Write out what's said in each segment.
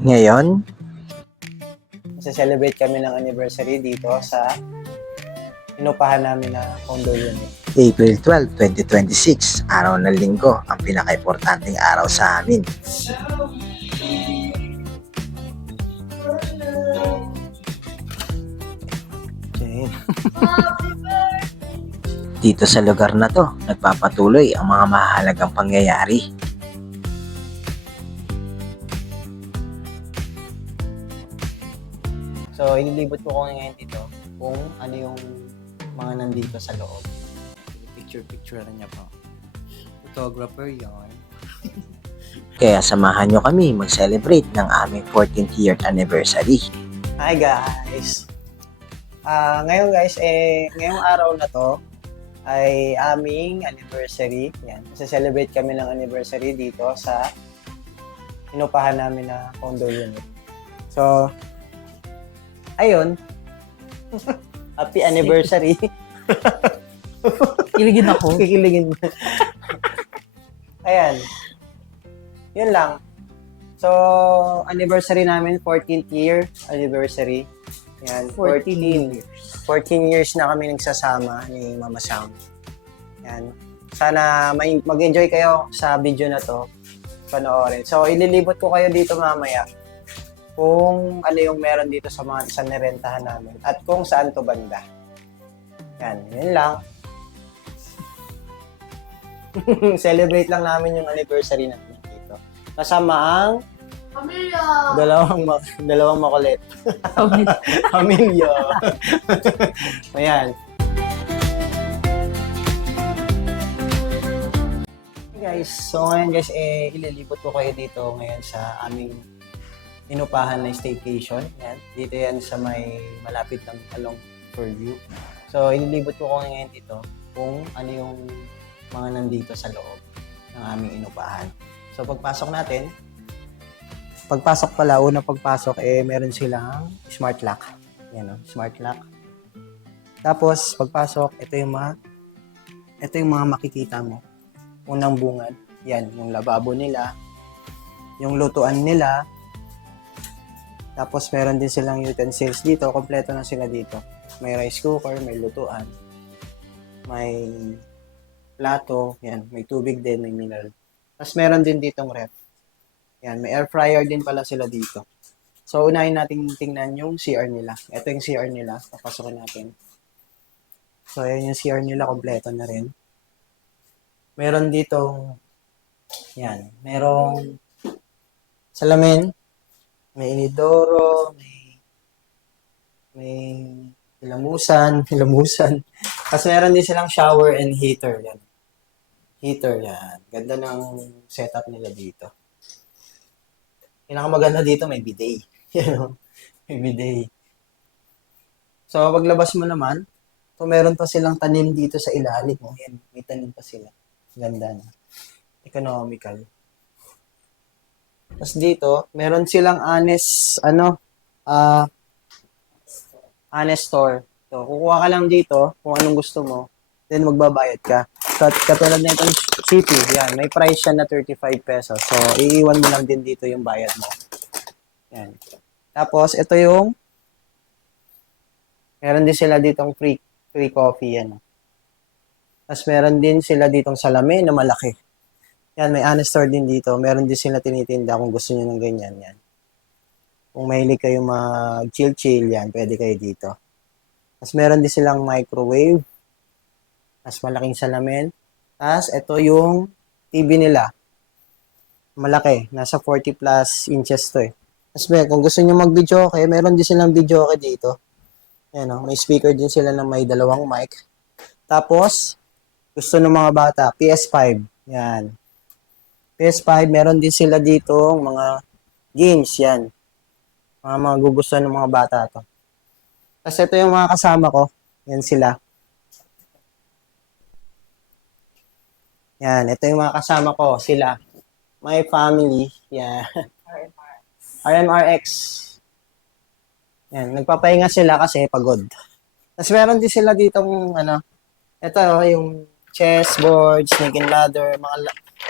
Ngayon, Celebrate kami ng anniversary dito sa inupahan namin na condo unit. April 12, 2026, araw ng linggo, ang pinaka-importanting araw sa amin. Okay. Dito sa lugar na to, nagpapatuloy ang mga mahalagang pangyayari. So, inilibot ko ngayon dito kung ano yung mga nandito sa loob. Picture niya po. Photographer yon. Kaya samahan nyo kami mag-celebrate ng aming 14th year anniversary. Hi guys! Ngayon guys, ngayong araw na to ay aming anniversary. Yan. Celebrate kami ng anniversary dito sa inupahan namin na condo unit. So, ayun. Happy anniversary. Kiligin ako. Kikiligin mo. Ayan. Yun lang. So, anniversary namin, 14th year anniversary. Yan, 14 years. 14 years na kami nagsasama ni Mama Sound. Yan. Sana mag-enjoy kayo sa video na to. Panoorin. So, ililibot ko kayo dito mamaya kung ano yung meron dito sa mga sa nirentahan namin at kung saan to banda. Yan. Yun lang. Celebrate lang namin yung anniversary namin dito. Kasama ang Pamilya! dalawang makulit. Pamilya. Ayan. Hey guys, so ngayon guys, ililibot ko kayo dito ngayon sa aming inupahan na staycation. Yan. Dito yan sa may malapit ng Along Purview. So, ililibot ko ngayon dito kung ano yung mga nandito sa loob ng aming inupahan. So, pagpasok natin, unang pagpasok, meron silang smart lock. Yan o, smart lock. Tapos, pagpasok, ito yung mga makikita mo. Unang bungad, yan, yung lababo nila, yung lutuan nila, tapos, meron din silang utensils dito, kompleto na sila dito. May rice cooker, may lutuan, may plato, yan, may tubig din, may mineral. Tapos meron din ditong ref. Yan, may air fryer din pala sila dito. So, unahin natin tingnan yung CR nila. Ito yung CR nila. Papasokin natin. So, ayan yung CR nila. Kompleto na rin. Meron ditong, yan, merong salamin, may inidoro, may hilamusan. Tapos meron din silang shower and heater. Yan. Heater, yan. Ganda ng setup nila dito. Pinakamaganda dito, may bidet. May bidet. So, paglabas mo naman, so meron pa silang tanim dito sa ilalim. Oh, yan, may tanim pa sila. Ganda na. Economical. Tapos dito, meron silang honest store. So, kukuha ka lang dito kung anong gusto mo, then magbabayad ka. Katulad na itong city, yan, may price siya na 35 pesos. So, iiwan mo lang din dito yung bayad mo. Yan. Tapos, ito yung, meron din sila ditong free coffee, yan. Tapos, meron din sila ditong salamin na malaki. Yan, may honest store din dito. Meron din sila tinitinda kung gusto niyo ng ganyan, yan. Kung mahilig kayo mag-chill-chill, yan, pwede kayo dito. Tapos, meron din silang microwave. Mas malaking salamin. Tapos, ito yung TV nila. Malaki. Nasa 40 plus inches to eh. Tapos, kung gusto nyo mag-video okay, meron din silang video okay dito. Ayan o, may speaker din sila na may dalawang mic. Tapos, gusto ng mga bata, PS5. Yan. PS5, meron din sila dito mga games. Yan. Mga gugustuhan ng mga bata to. Tapos, ito yung mga kasama ko. Yan sila. Yan, ito yung mga kasama ko, sila. My family, yan. RMRX. Yan, nagpapahinga sila kasi pagod. Tapos meron din sila ditong, ito yung chessboard, snake and ladder,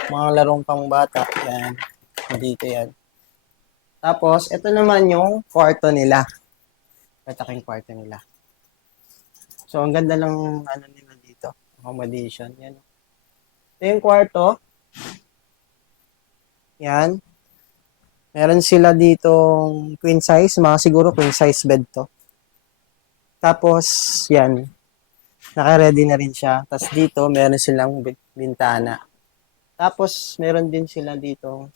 mga larong pang bata. Yan, dito yan. Tapos, ito naman yung kwarto nila. Pataking kwarto nila. So, ang ganda ng ano nila dito. Accommodation. Yan. Ito yung kwarto. Yan. Meron sila ditong queen size. Mga siguro queen size bed to. Tapos, yan. Naka-ready na rin siya. Tapos dito, meron silang bintana. Tapos, meron din sila dito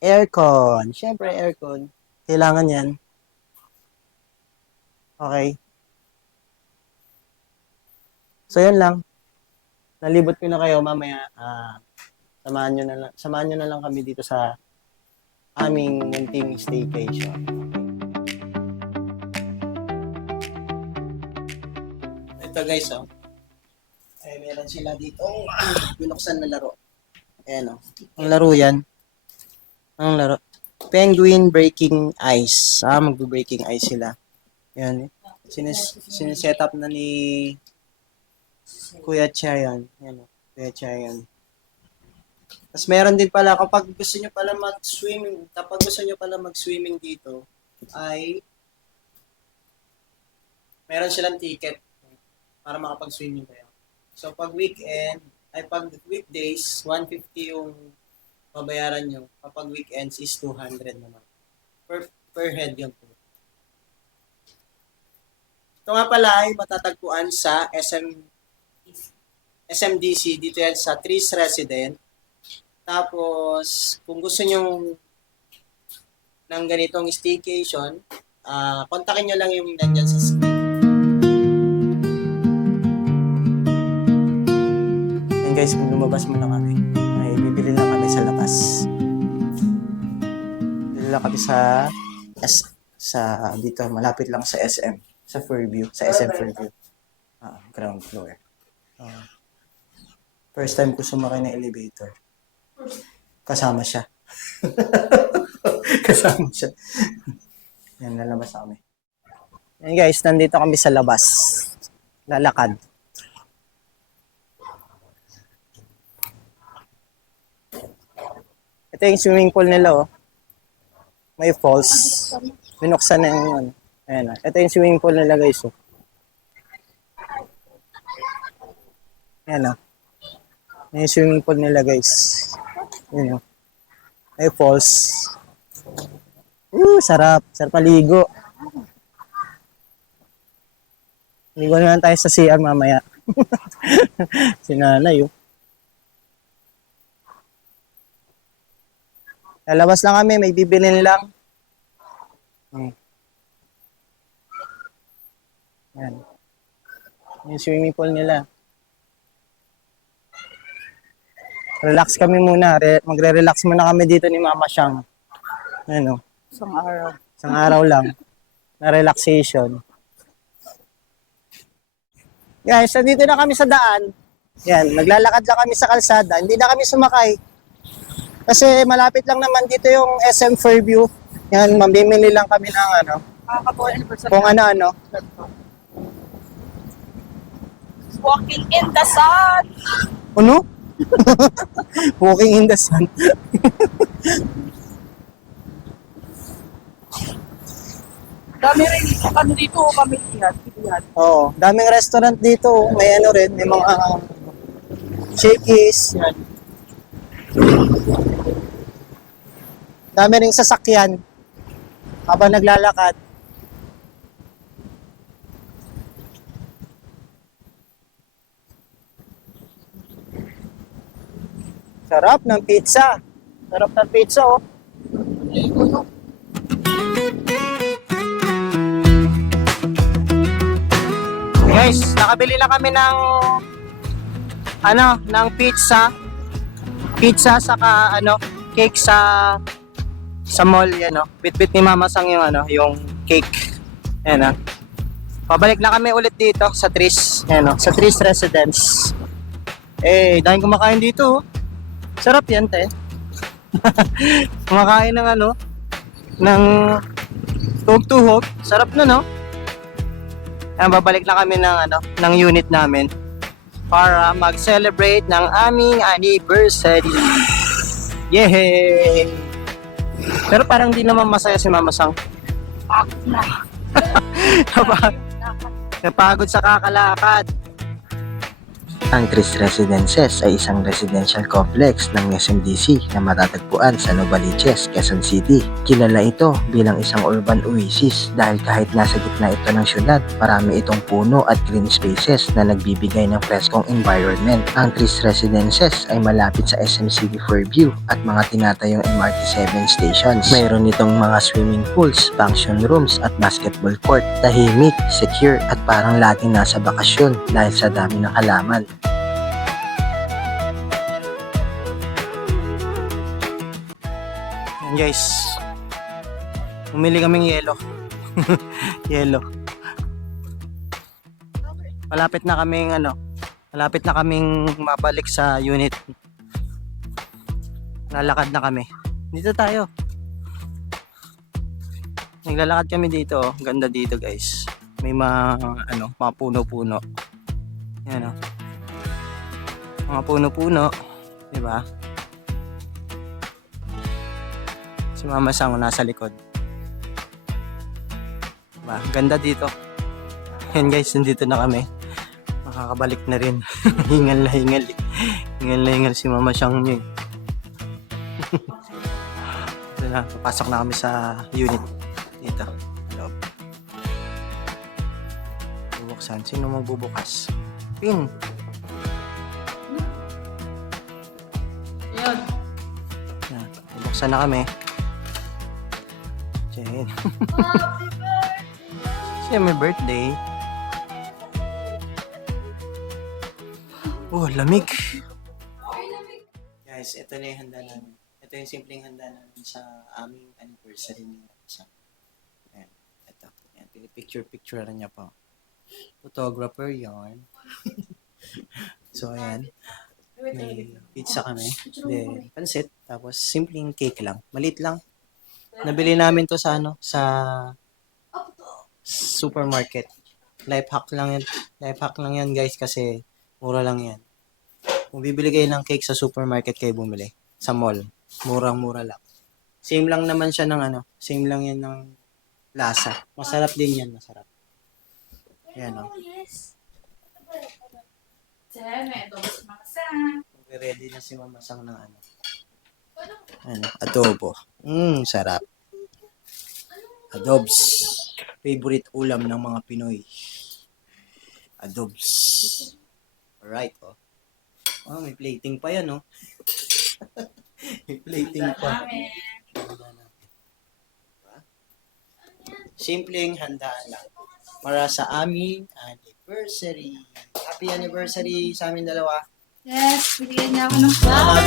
aircon. Siyempre, aircon. Kailangan yan. Okay. So, yan lang. Nalibot ko na kayo. Mamaya, samahan nyo na lang kami dito sa aming munting staycation. Ito guys, oh. Ay, meron sila dito binuksan na laro. Ayan, oh. Ang laro yan. Ang laro. Penguin Breaking Ice. Magbe-breaking ice sila. Yan. Siniset up na ni Kuya Chayan. Yan, oh. Kuya Chayan. Tapos meron din pala, kapag gusto nyo pala mag-swimming dito, ay meron silang ticket para makapag-swimming kayo. So, pag weekdays, 150 yung babayaran nyo. Kapag weekends is 200 naman. Per head yun po. Ito nga pala ay matatagpuan sa SMDC. Dito yan sa Tris Resident. Tapos, kung gusto nyo ng ganitong staycation, kontakin nyo lang yung nandyan sa screen. And guys, kung lumabas mo na kami, ay bibili lang kami sa labas. Bibili lang kami sa dito, malapit lang sa SM, sa Fairview, sa SM Fairview. Ground floor. First time ko sumakay ng elevator. Kasama siya. Kasama siya. Yan, lalabas kami. Yan guys, nandito kami sa labas. Lalakad. Ito yung swimming pool nila, oh. May falls. Binuksan na yung ano. Ayan, oh. Ito yung swimming pool nila, guys, oh. Ayan, oh. May swimming pool nila, guys. Ayan, oh. May falls. Sarap. Sarap maligo. Ligo na lang tayo sa CR mamaya. Si nanay, oh. Lalabas lang kami, may bibilin lang. Yan. Yung swimming pool nila. Relax kami muna. Magre-relax muna kami dito ni Mama Siyang. Ano? Isang araw. Isang araw lang. Na relaxation. Guys, nandito na kami sa daan. Yan, naglalakad lang kami sa kalsada. Hindi na kami sumakay. Kasi malapit lang naman dito yung SM Fairview. Yan, mamimili lang kami ng ano. Kung ano-ano. Walking in the sun. Ano? Walking in the sun. Dami rin ano dito, pamilya. Oo, daming restaurant dito. May ano rin, may mga shakies. Yan. Dami ring sasakyan habang naglalakad. Sarap ng pizza. Sarap ng pizza, oh. Guys, nakabili na kami ng ng pizza. Pizza saka cake sa mall, yan, oh. Bit-bit ni Mama Sang yung yung cake. Ayan, oh. Pabalik na kami ulit dito sa Tris, ayan, oh, sa Tris Residence. Dahil kumakain dito, oh. Sarap yan, te. Kumakain ng ng tuhog-tuhog. Sarap na, no? Ayan, babalik na kami ng unit namin para mag-celebrate ng aming anniversary. Yay! Pero parang di naman masaya si Mama Sang. Bakit na? Napagod sa kakalakad. Ang Tris Residences ay isang residential complex ng SMDC na matatagpuan sa Novaliches, Quezon City. Kilala ito bilang isang urban oasis dahil kahit nasa gitna ito ng syudad, marami itong puno at green spaces na nagbibigay ng preskong environment. Ang Tris Residences ay malapit sa SM City Fairview at mga tinatayong MRT 7 stations. Mayroon itong mga swimming pools, function rooms at basketball court. Tahimik, secure at parang laging nasa bakasyon dahil sa dami ng halaman. Yan guys. Umili kaming yelo. Yelo. Malapit na kaming mabalik sa unit. Lalakad na kami. Dito tayo. Naglalakad kami dito, oh. Ganda dito, guys. May mga puno-puno. Yan, oh. Mga puno-puno, 'di ba? Si Mama Sang nasa likod. Diba? Ganda dito. Yan guys, nandito na kami. Makakabalik na rin. Hingal na hingal. Hingal na hingal si Mama Sang niya. Ito na, papasok na kami sa unit. Dito. Loob. Bubuksan. Sino magbubukas? Pin. Yun. Yan. Bubuksan na kami. Jen. Siya may birthday. Oh, lamig. Guys, ito na yung handa namin. Ito yung simpleng handa namin sa aming anniversary ni Sa. Ayan, ito. Ayan, pinipicture-picture na niya po. Photographer yarn. So, ayan. May pizza kami. Then, pansit. Tapos, simpleng cake lang. Maliit lang. Nabili namin to sa sa supermarket. Life hack lang yan. Life hack lang yan, guys, kasi mura lang yan. Kung bibili kayo ng cake sa supermarket, kayo bumili. Sa mall. Murang-mura lang. Same lang naman siya ng same lang yan ng lasa. Masarap din yan, masarap. Ayan, o. Ready na si Mama Sang ng adobo. Sarap. Adobs. Favorite ulam ng mga Pinoy. Adobs. Alright, oh. Oh, may plating pa yan, oh. May plating pa. Simpleng handaan lang. Para sa aming anniversary. Happy anniversary sa amin dalawa. Yes, bigyan niya ako ng flower.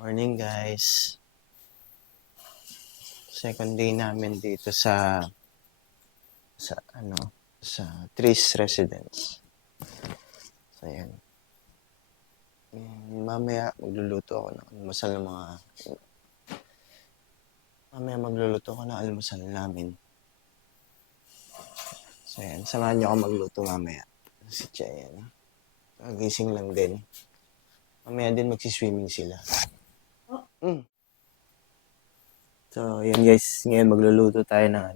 Morning, guys. Second day namin dito sa Tris Residence. So, ayan. Mamaya magluluto ako ng almusal ng almusal namin. So, ayan. Samahan niyo ako magluto mamaya. Si Chia, ayan. Gising lang din. Mamaya din magsiswimming sila. So, yan guys. Ngayon magluluto tayo ng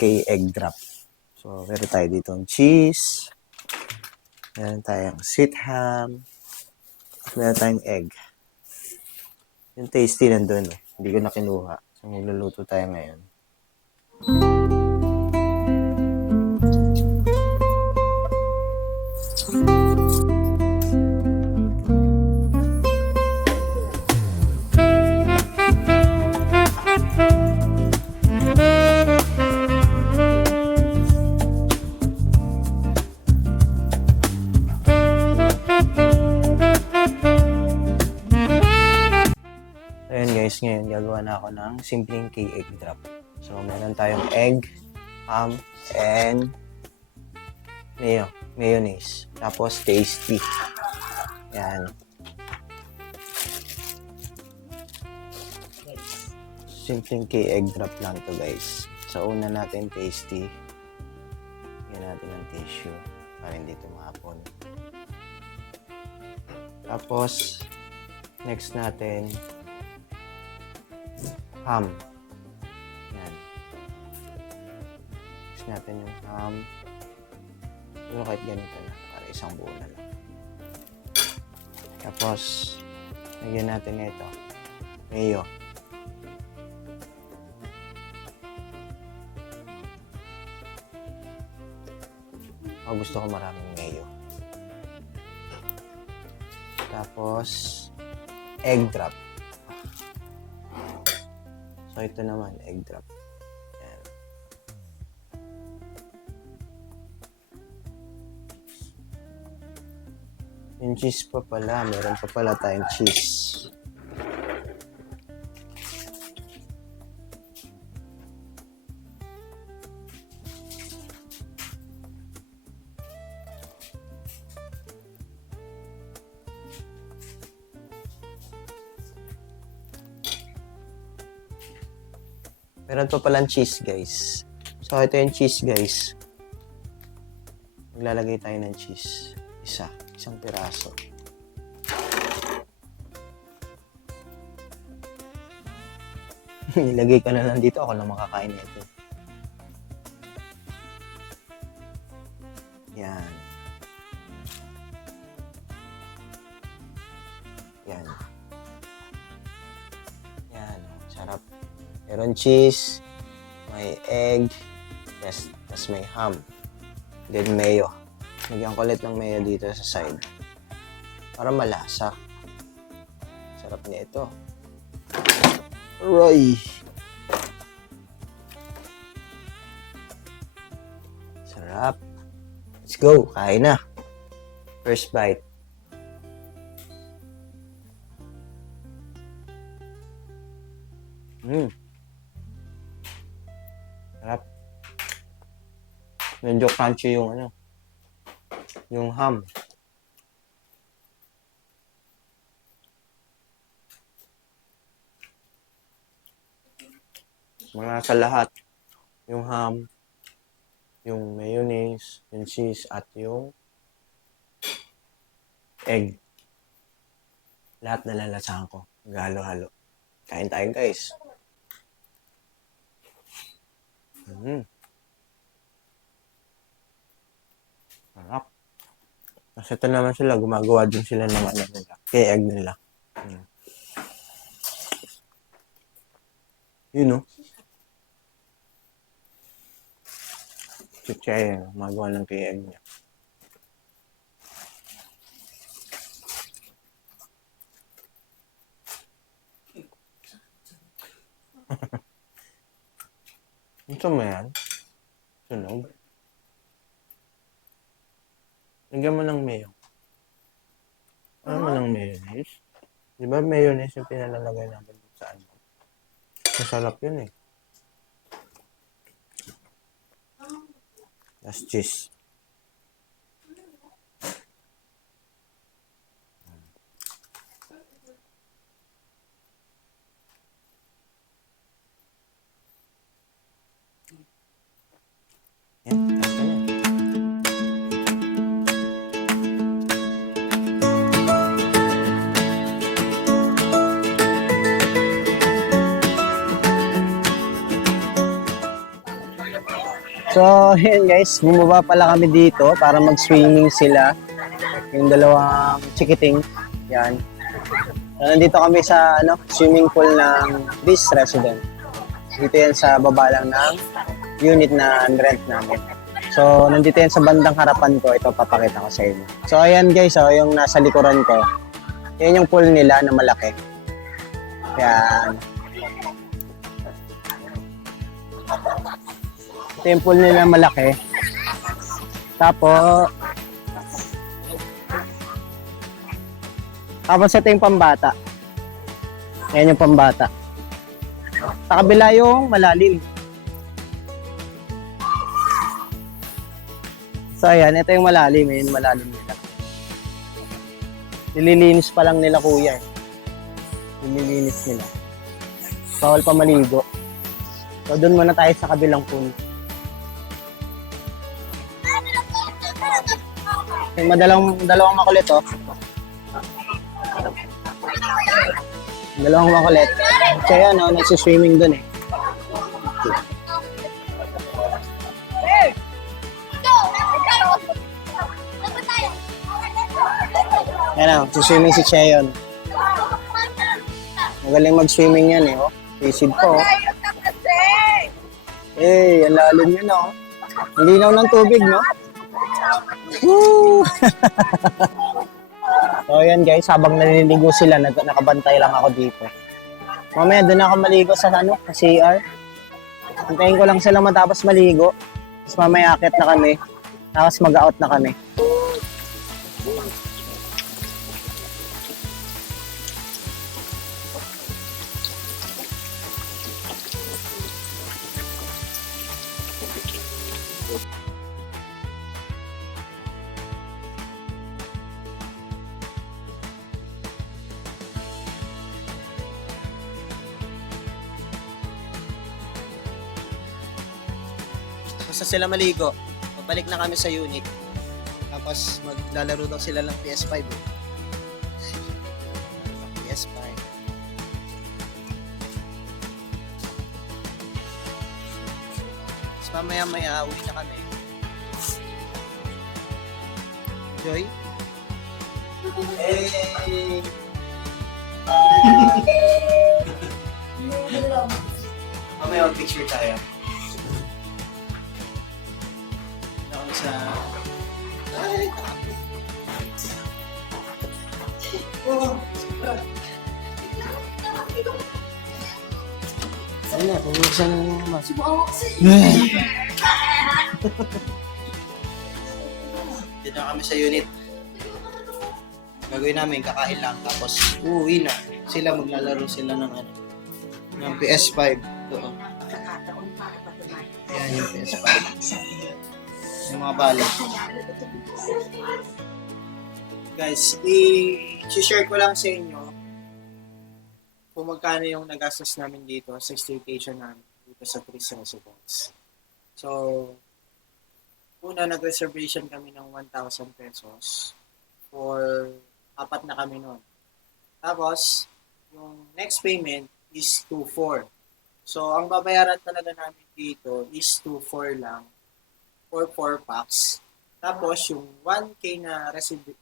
egg drop. So, meron tayo dito ng cheese. Meron tayong sweet ham. Meron tayong egg. Yung tasty nandun eh. Hindi ko na kinuha. So, magluluto tayo ngayon. ngayon, gagawa na ako ng simpleng egg drop. So, meron tayong egg, ham, and mayonnaise. Tapos, tasty. Yan. Simpleng egg drop lang to guys. So, una natin tasty. Yan natin ng tissue para hindi tumapon. Tapos, next natin, ham. Yan. Next natin yung ham. Pero kahit ganito na, para isang buo na lang. Tapos, lagyan natin ito. Mayo. Ako gusto ko maraming mayo. Tapos, egg drop. So, ito naman, egg drop. Yan. Yung cheese pa pala. Meron pa pala tayong cheese. Meron pa palang cheese, guys. So, ito yung cheese, guys. Maglalagay tayo ng cheese. Isang piraso. Ilagay ko na lang dito. Ako na makakain nito. Yan. Yan. Yan. Sarap. Meron cheese, may egg, yes, tas may ham, then mayo. Lagyan ko ulit ng mayo dito sa side para malasa. Sarap niya ito. Roy! Sarap. Let's go. Kain na. First bite. Sarap. Medyo crunchy yung yung ham. Mga sa lahat. Yung ham, yung mayonnaise, yung cheese, at yung egg. Lahat nalalasahan ko. Halo-halo. Kain tayo, guys. Sarap. Kasi ito naman sila, gumagawa din sila ng nila. Kaya egg nila. Yun, no? Chichaya, gumagawa ng kaya egg niya. Ito mo yan? Sunog? Lagyan mo ng mayo. Ano mo ng mayonnaise? Di ba mayonnaise yung pinalalagay namin sa ano? Masarap yun eh. That's cheese. Yan, tapos na. So, yun guys, bumaba pala kami dito para mag-swimming sila. Yung dalawang chikiting. Yan. So, nandito kami sa swimming pool ng Chris Resident. Dito yan sa baba lang ng unit na rent namin. So, nandito yan sa bandang harapan ko. Ito, papakita ko sa inyo. So, ayan guys, yung nasa likuran ko. Yan yung pool nila na malaki. Yan. Ito yung pool nila malaki. Tapos ito yung pambata. Yan yung pambata. Sa kabila yung malalim. So, ayan. Ito yung malalim. Ayan, malalim nila. Nililinis pa lang nila, kuya. Nililinis nila. Bawal pa maligo. So, doon muna tayo sa kabilang pool. May dalawang makulit, oh. Dalawang makulit. Kaya, no, nagsiswimming doon, eh. Yan na, swimming si Cheon. Magaling mag-swimming yan, eh, oh. Pisid po, oh. Eh, ang lalim yun, oh. Ang linaw ng tubig, no? Woo! So, yan guys, habang naliligo sila, nakabantay lang ako dito. Mamaya, doon ako maligo sa CR. Hintayin ko lang sila matapos maligo. Tapos mamaya akit na kami. Tapos mag-out na kami. Basta sila maligo, babalik na kami sa unit. Tapos maglalaro daw sila ng PS5. PS5. Tapos mamaya uwi na kami. Joy? Hey! Mamaya picture tayo. Sa ay, ayun na, pumuksan na naman mas. Dito na kami sa unit. Gagawin namin, kakain lang. Tapos, uuwi na. Sila, maglalaro sila ng ng PS5. Ito. Ayan yung PS5. Yung mga bala. Guys, i-share ko lang sa inyo kung magkano yung nagastos namin dito sa staycation namin dito sa Tris Residence. So, una nag-reservation kami ng 1,000 pesos for 4 na kami noon. Tapos, yung next payment is 2,400. So, ang babayaran talaga namin dito is 2,400 lang for 4 packs. Tapos, yung 1K na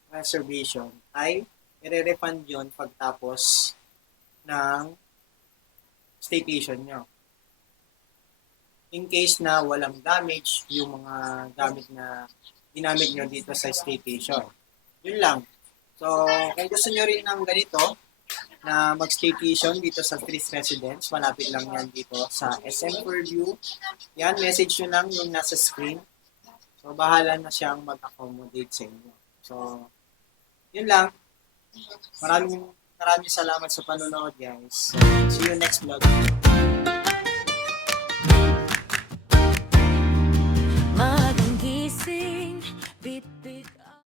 reservation ay i-refund yun pagtapos ng staycation nyo. In case na walang damage yung mga gamit na ginamit nyo dito sa staycation. Yun lang. So, kung gusto nyo rin ng ganito, na mag-staycation dito sa Tris Residence, malapit lang yan dito sa SM Purview. Yan, message nyo lang yung nasa screen. So, bahala na siyang mag-accommodate sa inyo. So, yun lang. Maraming salamat sa panonood, guys. So, see you next vlog.